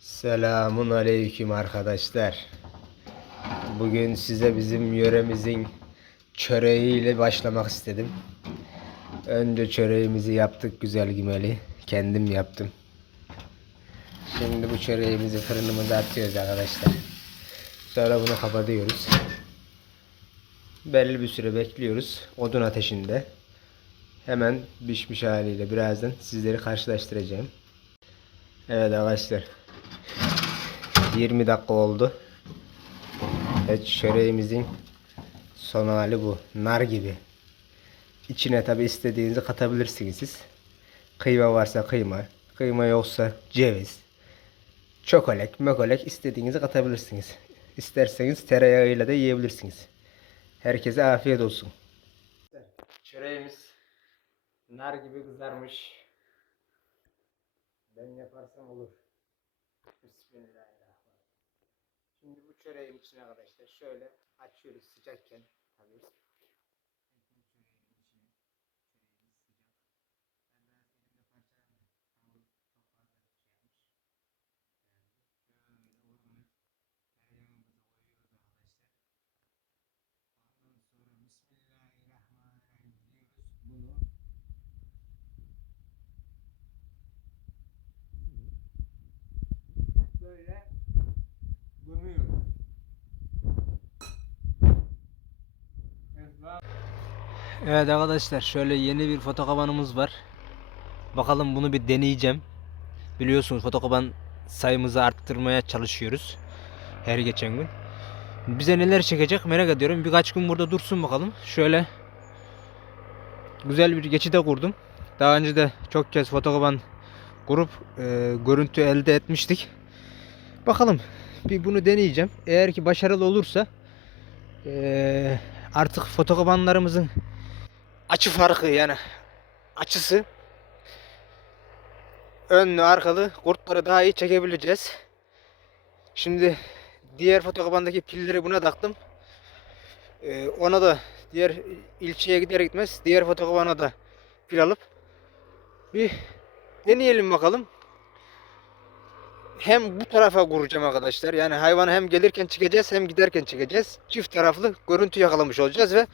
Selamun aleyküm arkadaşlar. Bugün size bizim yöremizin çöreğiyle başlamak istedim. Önce çöreğimizi yaptık güzel gimeli. Kendim yaptım. Şimdi bu çöreğimizi fırınımıza atıyoruz arkadaşlar. Sonra bunu kapatıyoruz. Belli bir süre bekliyoruz. Odun ateşinde. Hemen pişmiş haliyle birazdan sizleri karşılaştıracağım. Evet arkadaşlar. 20 dakika oldu. Evet çöreğimizin son hali bu. Nar gibi. İçine tabi istediğinizi katabilirsiniz siz. Kıyma varsa kıyma. Kıyma yoksa ceviz. Çokolek, mökolek istediğinizi katabilirsiniz. İsterseniz tereyağıyla da yiyebilirsiniz. Herkese afiyet olsun. Çöreğimiz nar gibi kızarmış. Ben yaparsam olur. Bismillahirrahmanirrahim. Şimdi bu çöreğin içine arkadaşlar şöyle açıyoruz sıcakken tabii. Bunu böyle gömüyoruz. Evet arkadaşlar şöyle yeni bir fotokabanımız var. Bakalım bunu bir deneyeceğim. Biliyorsunuz fotokaban sayımızı arttırmaya çalışıyoruz. Her geçen gün. Bize neler çekecek merak ediyorum. Birkaç gün burada dursun bakalım. Şöyle güzel bir geçide kurdum. Daha önce de çok kez fotokaban kurup e, görüntü elde etmiştik. Bakalım bir bunu deneyeceğim. Eğer ki başarılı olursa e, artık fotokabanlarımızın açı farkı yani açısı önlü arkalı kurtları daha iyi çekebileceğiz. Şimdi diğer fotokabandaki pilleri buna taktım. Ee, ona da diğer ilçeye gider gitmez diğer fotokabana da pil alıp bir deneyelim bakalım. Hem bu tarafa kuracağım arkadaşlar. Yani hayvanı hem gelirken çekeceğiz hem giderken çekeceğiz. Çift taraflı görüntü yakalamış olacağız ve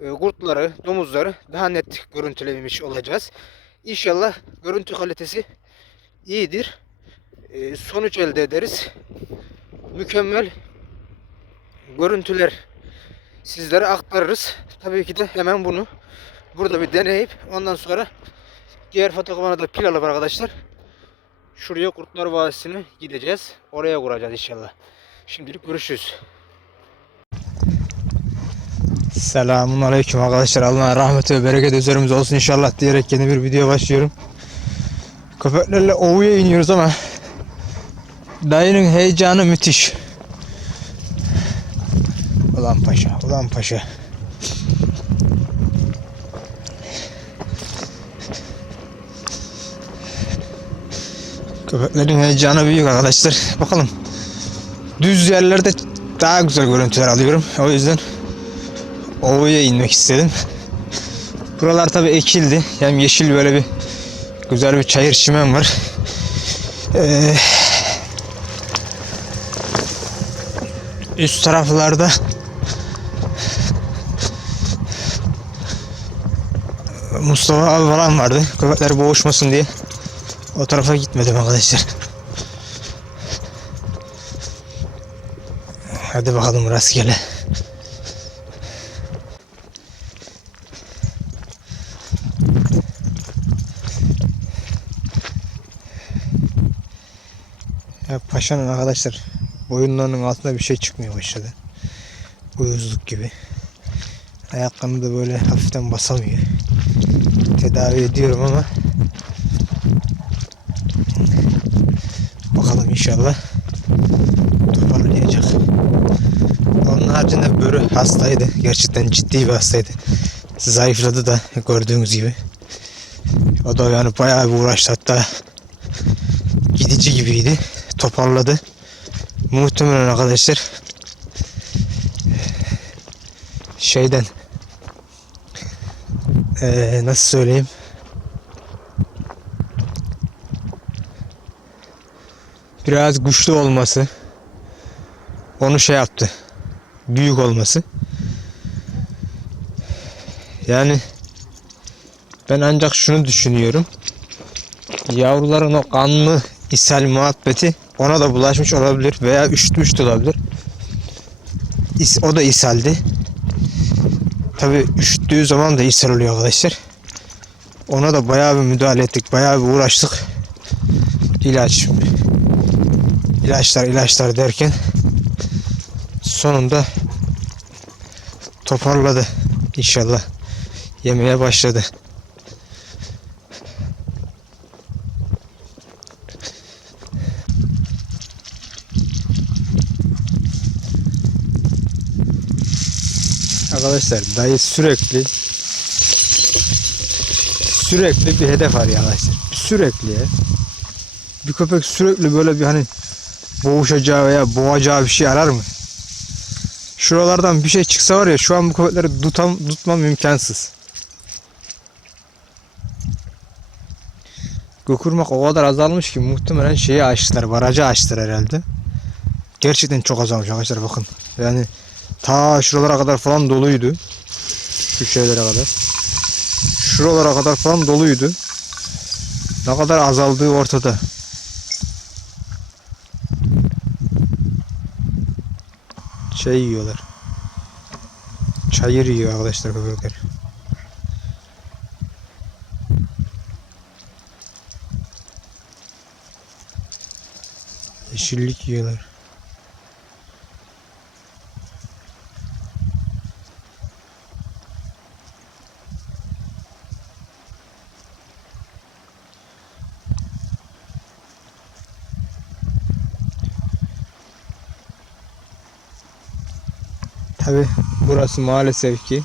e, kurtları, domuzları daha net görüntülemiş olacağız. İnşallah görüntü kalitesi iyidir. E, sonuç elde ederiz. Mükemmel görüntüler sizlere aktarırız. Tabii ki de hemen bunu burada bir deneyip ondan sonra diğer fotokabana da pil alıp arkadaşlar şuraya Kurtlar Vadisi'ne gideceğiz. Oraya kuracağız inşallah. Şimdilik görüşürüz. Selamun Aleyküm arkadaşlar. Allah'ın rahmeti ve bereketi üzerimize olsun inşallah diyerek yeni bir video başlıyorum. Köpeklerle ovuya iniyoruz ama dayının heyecanı müthiş. Ulan paşa, ulan paşa. Köpeklerin heyecanı büyük arkadaşlar. Bakalım. Düz yerlerde daha güzel görüntüler alıyorum. O yüzden Ova'ya inmek istedim. Buralar tabi ekildi. Hem yeşil böyle bir güzel bir çayır çimen var. Ee, üst taraflarda Mustafa abi falan vardı. Köpekler boğuşmasın diye. O tarafa gitmedim arkadaşlar. Hadi bakalım rastgele. Ya paşanın arkadaşlar boyunlarının altında bir şey çıkmıyor başladı. Uyuzluk gibi. Ayaklarını da böyle hafiften basamıyor. Tedavi ediyorum ama bakalım inşallah toparlayacak. Onun haricinde börü hastaydı. Gerçekten ciddi bir hastaydı. Zayıfladı da gördüğünüz gibi. O da yani bayağı bir uğraştı hatta gidici gibiydi toparladı. Muhtemelen arkadaşlar şeyden eee, nasıl söyleyeyim biraz güçlü olması onu şey yaptı. Büyük olması. Yani ben ancak şunu düşünüyorum. Yavruların o kanlı ishal muhabbeti ona da bulaşmış olabilir veya üşütmüş de olabilir. O da ishaldi. Tabi üşüttüğü zaman da ishal oluyor arkadaşlar. Ona da bayağı bir müdahale ettik. Bayağı bir uğraştık. İlaç. İlaçlar ilaçlar derken sonunda toparladı inşallah. Yemeye başladı. Arkadaşlar dayı sürekli sürekli bir hedef arıyor arkadaşlar. Sürekli. Bir köpek sürekli böyle bir hani boğuşacağı veya boğacağı bir şey arar mı? Şuralardan bir şey çıksa var ya şu an bu köpekleri tutam, tutmam imkansız. Gökurmak o kadar azalmış ki muhtemelen şeyi açtılar, barajı açtılar herhalde. Gerçekten çok azalmış arkadaşlar bakın. Yani ta şuralara kadar falan doluydu. Şu şeylere kadar. Şuralara kadar falan doluydu. Ne kadar azaldığı ortada. Şey yiyorlar. Çayır yiyor arkadaşlar köpekler. Yeşillik yiyorlar. Tabi burası maalesef ki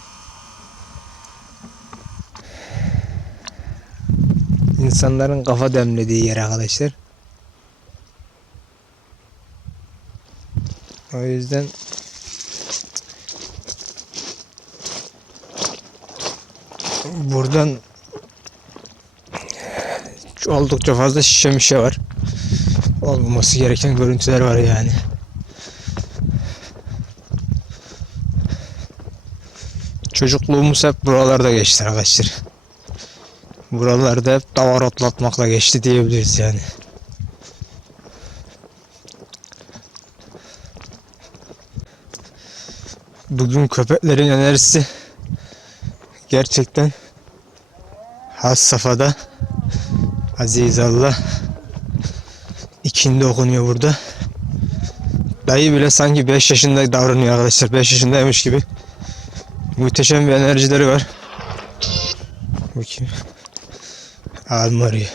insanların kafa demlediği yer arkadaşlar. O yüzden buradan oldukça fazla şişe mişe var. Olmaması gereken görüntüler var yani. Çocukluğumuz hep buralarda geçti arkadaşlar. Buralarda hep davar otlatmakla geçti diyebiliriz yani. Bugün köpeklerin enerjisi gerçekten has safhada. Aziz Allah ikindi okunuyor burada. Dayı bile sanki 5 yaşında davranıyor arkadaşlar. 5 yaşındaymış gibi. Muhteşem bir enerjileri var. Bakayım. Abim arıyor.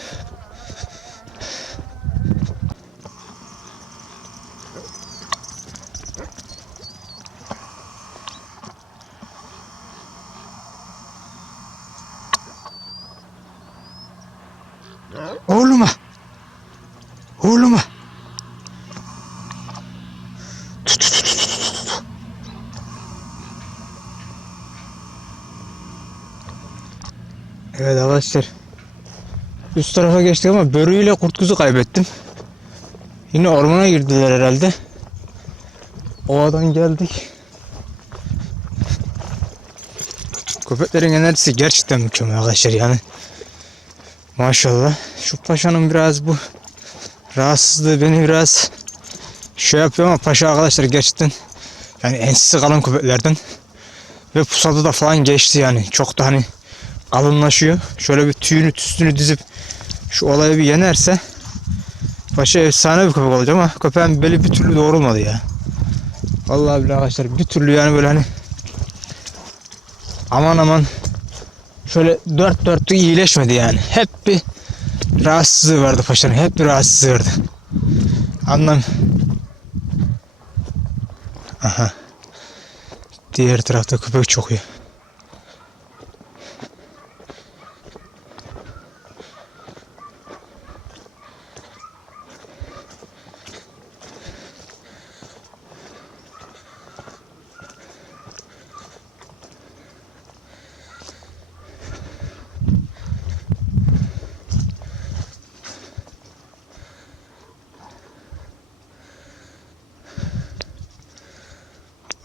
Evet arkadaşlar. Üst tarafa geçtik ama börüyle kurt kuzu kaybettim. Yine ormana girdiler herhalde. Ovadan geldik. Köpeklerin enerjisi gerçekten mükemmel arkadaşlar yani. Maşallah. Şu paşanın biraz bu rahatsızlığı beni biraz şey yapıyor ama paşa arkadaşlar gerçekten yani ensisi kalın köpeklerden ve pusadı da falan geçti yani. Çok da hani kalınlaşıyor. Şöyle bir tüyünü tüstünü dizip şu olayı bir yenerse Paşa efsane bir köpek olacak ama köpeğin beli bir türlü doğrulmadı ya. Vallahi billahi arkadaşlar bir türlü yani böyle hani aman aman şöyle dört dörtlük iyileşmedi yani. Hep bir rahatsızlığı vardı paşanın. Hep bir rahatsızlığı vardı. Anlam. Aha. Diğer tarafta köpek çok iyi.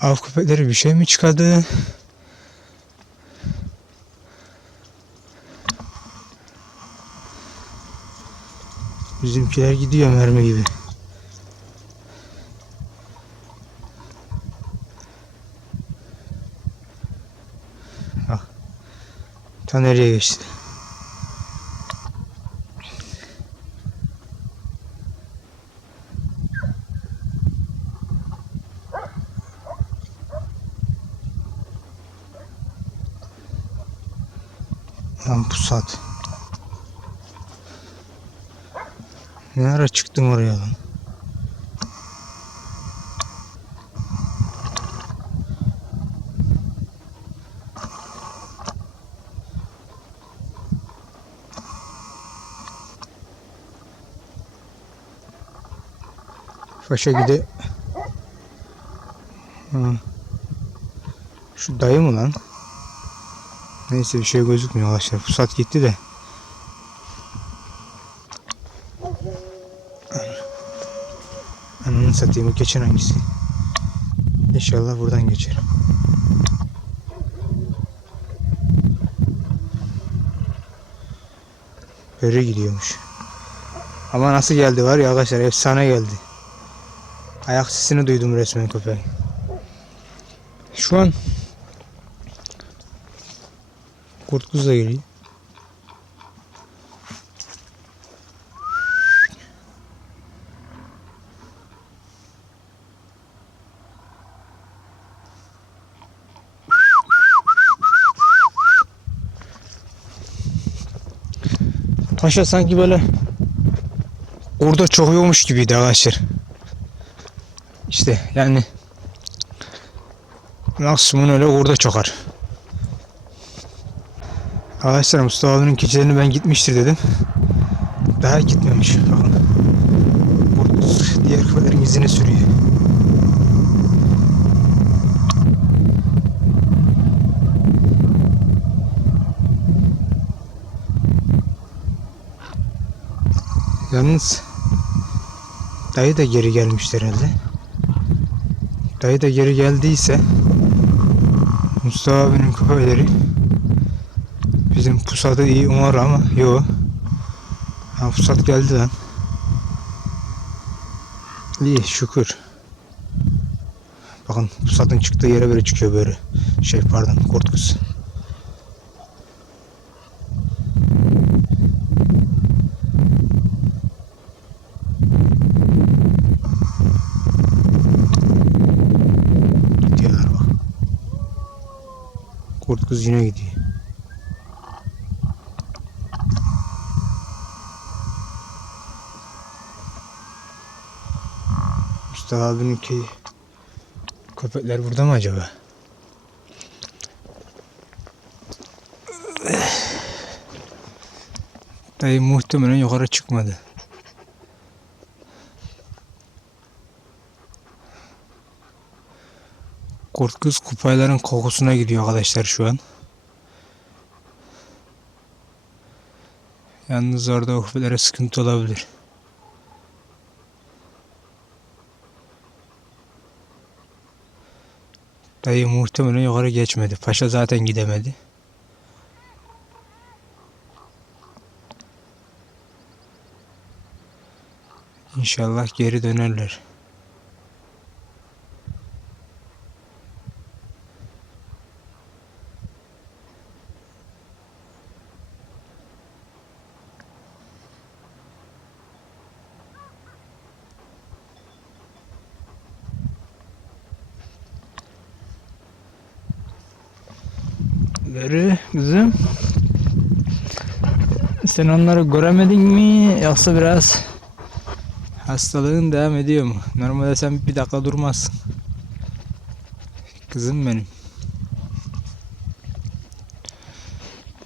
Av köpekleri bir şey mi çıkardı? Bizimkiler gidiyor mermi gibi. Ah. Ta nereye geçti? Lan pusat. Ne ara çıktın oraya lan? Paşa gide. Ha. Şu dayı mı lan? Neyse bir şey gözükmüyor arkadaşlar. Pusat gitti de. Ananı satayım o geçen hangisi? İnşallah buradan geçer. Böyle gidiyormuş. Ama nasıl geldi var ya arkadaşlar efsane geldi. Ayak sesini duydum resmen köpeğin. Şu an kurt kuz da geliyor. Paşa sanki böyle orada çok yokmuş gibiydi arkadaşlar. İşte yani maksimum öyle orada çokar. Arkadaşlar Mustafa abinin keçilerini ben gitmiştir dedim. Daha gitmemiş. Bakın. Burada diğer köpeklerin izini sürüyor. Yalnız dayı da geri gelmiştir herhalde. Dayı da geri geldiyse Mustafa abinin köpekleri bizim pusadı iyi umar ama yo. Ha pusat geldi lan. İyi şükür. Bakın pusatın çıktığı yere böyle çıkıyor böyle. Şey pardon kurt kız. Kurt kız yine gidiyor. Mustafa abinin köyü. Köpekler burada mı acaba? Dayı muhtemelen yukarı çıkmadı. Kurt kız kupayların kokusuna gidiyor arkadaşlar şu an. Yalnız orada o köpeklere sıkıntı olabilir. Dayı muhtemelen yukarı geçmedi. Paşa zaten gidemedi. İnşallah geri dönerler. Beri kızım. Sen onları göremedin mi yoksa biraz hastalığın devam ediyor mu? Normalde sen bir dakika durmazsın. Kızım benim.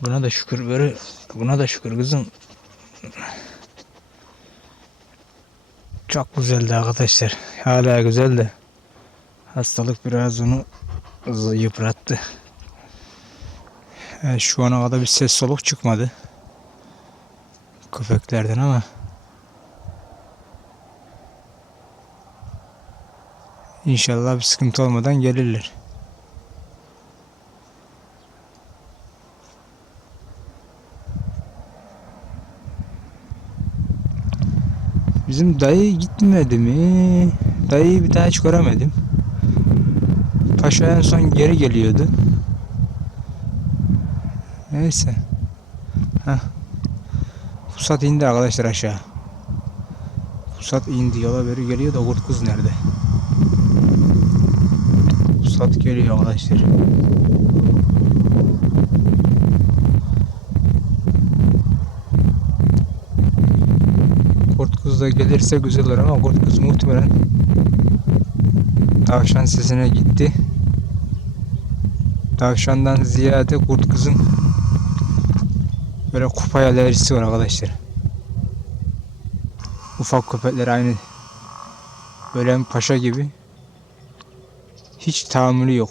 Buna da şükür böyle buna da şükür kızım. Çok güzeldi arkadaşlar. Hala güzel de hastalık biraz onu yıprattı. Evet, şu ana kadar bir ses soluk çıkmadı. Köpeklerden ama İnşallah bir sıkıntı olmadan gelirler. Bizim dayı gitmedi mi? Dayıyı bir daha hiç göremedim. Paşa en son geri geliyordu. Neyse. Heh. Pusat indi arkadaşlar aşağı. Pusat indi yola beri geliyor da kurt kız nerede? Pusat geliyor arkadaşlar. Kurt kız da gelirse güzel olur ama kurt kız muhtemelen tavşan sesine gitti. Tavşandan ziyade kurt kızın böyle kupaya alerjisi var arkadaşlar. Ufak köpekler aynı ölen paşa gibi hiç tahammülü yok.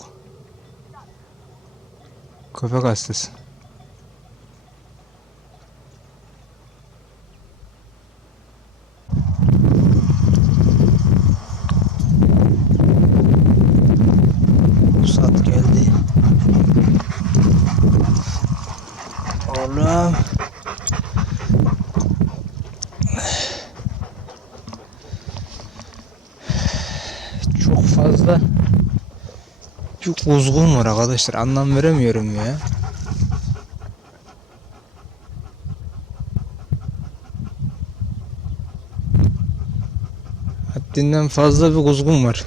Köpek hastası. Saat geldi. Oğlum. Çok fazla çok kuzgun var arkadaşlar. Anlam veremiyorum ya. Haddinden fazla bir kuzgun var.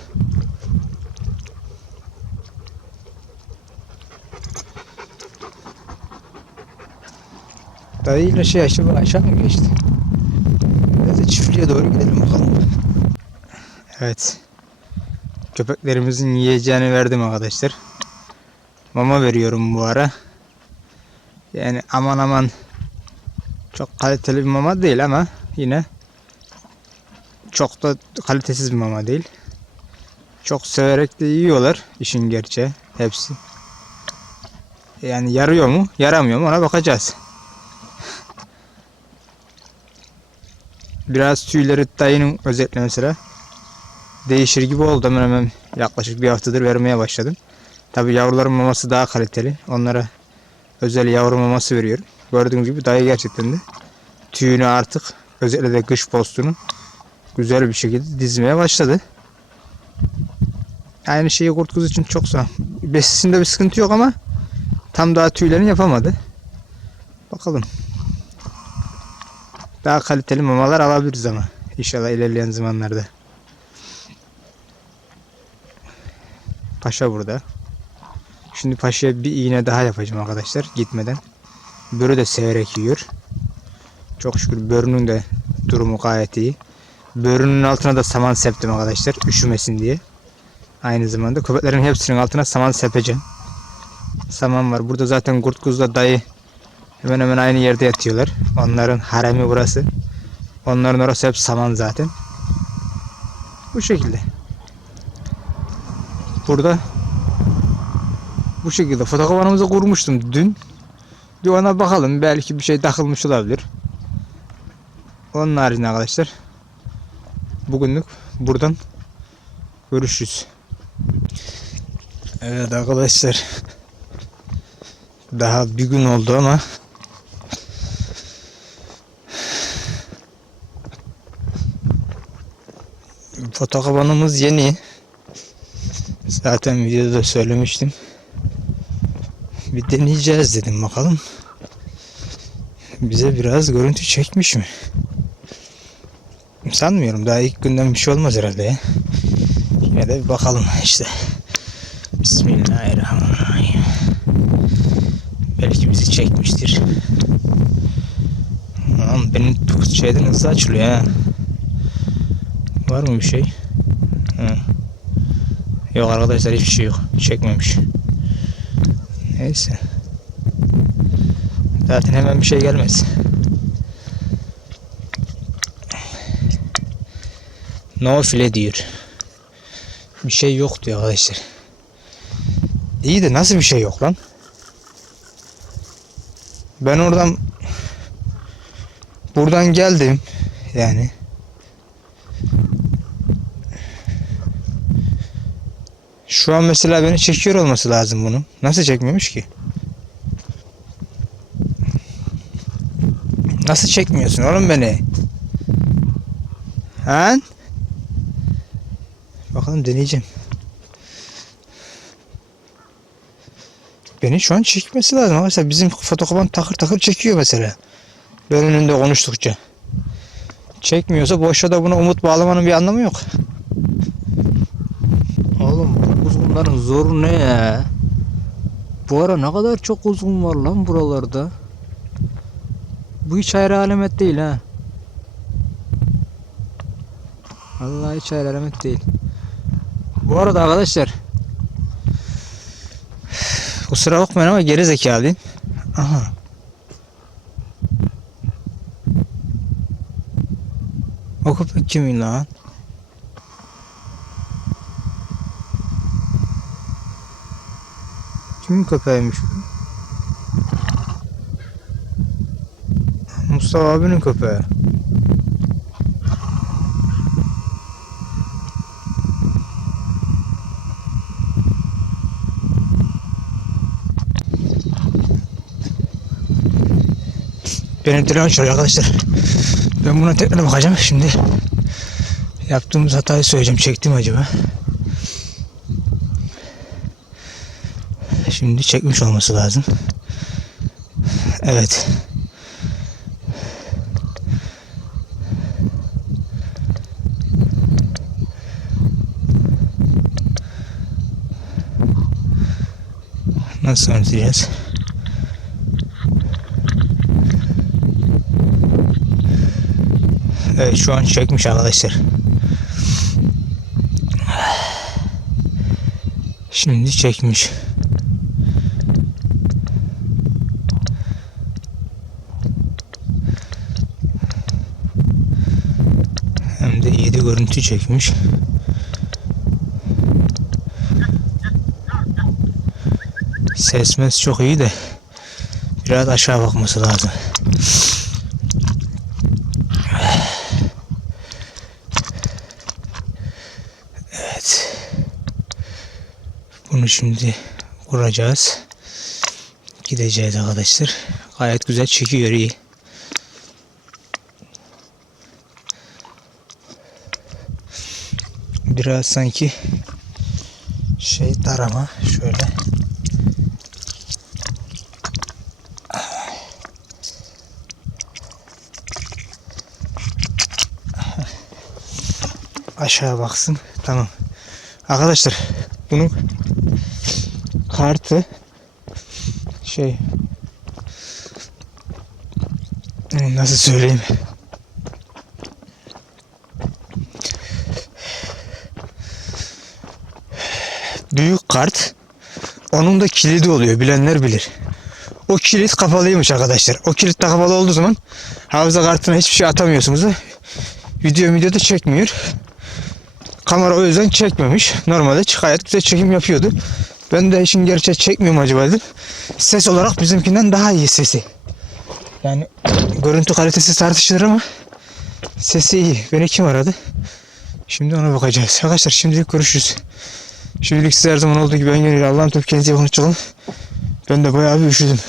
Dayıyla şey aşağı, aşağı mı geçti? Biraz çiftliğe doğru gidelim bakalım. Evet. Köpeklerimizin yiyeceğini verdim arkadaşlar. Mama veriyorum bu ara. Yani aman aman çok kaliteli bir mama değil ama yine çok da kalitesiz bir mama değil. Çok severek de yiyorlar işin gerçeği hepsi. Yani yarıyor mu yaramıyor mu ona bakacağız. Biraz tüyleri dayının özellikle mesela değişir gibi oldu hemen hemen yaklaşık bir haftadır vermeye başladım. Tabi yavruların maması daha kaliteli. Onlara özel yavru maması veriyorum. Gördüğünüz gibi dayı gerçekten de tüyünü artık özellikle de kış postunu güzel bir şekilde dizmeye başladı. Aynı şeyi kurt kuzu için çok sağ. Besisinde bir sıkıntı yok ama tam daha tüylerini yapamadı. Bakalım. Daha kaliteli mamalar alabiliriz ama. İnşallah ilerleyen zamanlarda. Paşa burada. Şimdi paşaya bir iğne daha yapacağım arkadaşlar gitmeden. Börü de severek yiyor. Çok şükür börünün de durumu gayet iyi. Börünün altına da saman septim arkadaşlar üşümesin diye. Aynı zamanda köpeklerin hepsinin altına saman sepeceğim. Saman var. Burada zaten kurt kuzla dayı hemen hemen aynı yerde yatıyorlar. Onların haremi burası. Onların orası hep saman zaten. Bu şekilde. Burada bu şekilde fotokopanımızı kurmuştum dün. Bir ona bakalım. Belki bir şey takılmış olabilir. Onun haricinde arkadaşlar. Bugünlük buradan görüşürüz. Evet arkadaşlar. Daha bir gün oldu ama fotokopanımız yeni. Zaten videoda söylemiştim. Bir deneyeceğiz dedim bakalım. Bize biraz görüntü çekmiş mi? Sanmıyorum daha ilk günden bir şey olmaz herhalde ya. Yine de bir bakalım işte. Bismillahirrahmanirrahim. Belki bizi çekmiştir. Lan benim şeyden hızlı açılıyor ha. Var mı bir şey? Yok arkadaşlar hiçbir şey yok. Çekmemiş. Neyse. Zaten hemen bir şey gelmez. No file diyor. Bir şey yok diyor arkadaşlar. İyi de nasıl bir şey yok lan? Ben oradan buradan geldim yani. Şu an mesela beni çekiyor olması lazım bunun. Nasıl çekmiyormuş ki? Nasıl çekmiyorsun oğlum beni? Ha? Bakalım deneyeceğim. Beni şu an çekmesi lazım arkadaşlar. Bizim fotokopan takır takır çekiyor mesela. Ben önünde konuştukça. Çekmiyorsa boşa da buna umut bağlamanın bir anlamı yok. Oğlum bu kuzgunların zoru ne ya? Bu ara ne kadar çok kuzgun var lan buralarda. Bu hiç ayrı alamet değil ha. Vallahi hiç ayrı alamet değil. Bu arada arkadaşlar Kusura bakmayın ama geri zekalıyım. Aha. O köpek kimin lan? Kimin köpeğiymiş bu? Mustafa abinin köpeği. Benim telefon çalıyor arkadaşlar. Ben buna tekrar bakacağım şimdi. Yaptığımız hatayı söyleyeceğim. Çektim acaba? Şimdi çekmiş olması lazım. Evet. Nasıl anlatacağız? Evet şu an çekmiş arkadaşlar. Şimdi çekmiş. Hem de 7 görüntü çekmiş. Ses mes çok iyi de biraz aşağı bakması lazım. Evet. Bunu şimdi kuracağız. Gideceğiz arkadaşlar. Gayet güzel çekiyor iyi. Biraz sanki şey darama şöyle. Aşağı baksın. Tamam. Arkadaşlar bunun kartı şey nasıl söyleyeyim büyük kart onun da kilidi oluyor bilenler bilir o kilit kapalıymış arkadaşlar o kilit de kapalı olduğu zaman hafıza kartına hiçbir şey atamıyorsunuz da video videoda çekmiyor Kamera o yüzden çekmemiş. Normalde gayet güzel çekim yapıyordu. Ben de işin gerçeği çekmiyorum acaba dedim. Ses olarak bizimkinden daha iyi sesi. Yani görüntü kalitesi tartışılır ama sesi iyi. Beni kim aradı? Şimdi ona bakacağız. Arkadaşlar şimdilik görüşürüz. Şimdilik size her zaman olduğu gibi gönül Allah'ın tüm kendinize iyi. Ben de bayağı bir üşüdüm.